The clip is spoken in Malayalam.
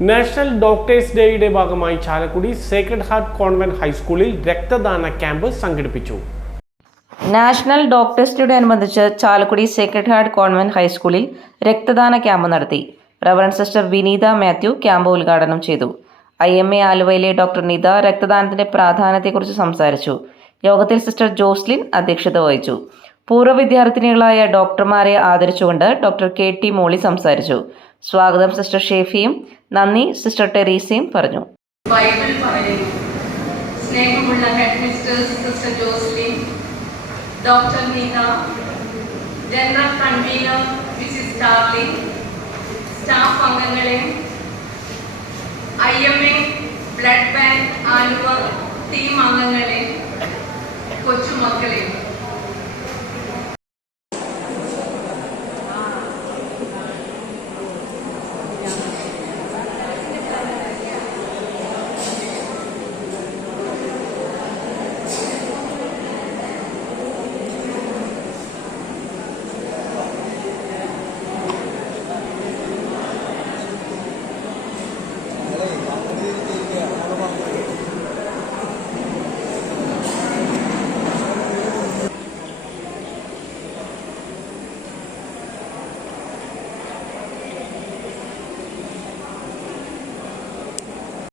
നാഷണൽ ഡോക്ടേഴ്സ് ഡേയുടെ ഭാഗമായി ചാലക്കുടി സേക്രഡ് ഹാർട്ട് കോൺവെന്റ് ഹൈസ്കൂളിൽ രക്തദാന ക്യാമ്പ് സംഘടിപ്പിച്ചു. നാഷണൽ ഡോക്ടേഴ്സ് ഡേയോട് അനുബന്ധിച്ച് ചാലക്കുടി സേക്രഡ് ഹാർട്ട് കോൺവെന്റ് ഹൈസ്കൂളിൽ രക്തദാന ക്യാമ്പ് നടത്തി. റവറൻഡ് സിസ്റ്റർ വിനീത മാത്യു ക്യാമ്പ് ഉദ്ഘാടനം ചെയ്തു. IMA ആലുവയിലെ ഡോക്ടർ നിത രക്തദാനത്തിന്റെ പ്രാധാന്യത്തെക്കുറിച്ച് സംസാരിച്ചു. യോഗത്തിൽ സിസ്റ്റർ ജോസ്ലിൻ അധ്യക്ഷത വഹിച്ചു. പൂർവ്വ വിദ്യാർത്ഥിനികളായ ഡോക്ടർമാരെ ആദരിച്ചുകൊണ്ട് ഡോക്ടർ KT മോളി സംസാരിച്ചു. സ്വാഗതം സിസ്റ്റർ ഷേഫിയും നന്ദി സിസ്റ്റർ ടെറീസയും പറഞ്ഞു. ബൈബിൾ പറയുന്നു, സ്നേഹമുള്ള head mistress sister Joslin, doctor Neetha, general convener Mrs Charlie, staff അംഗങ്ങളെ, IMA blood bank Aluva team അംഗങ്ങളെ, കൊച്ചുമക്കളെ,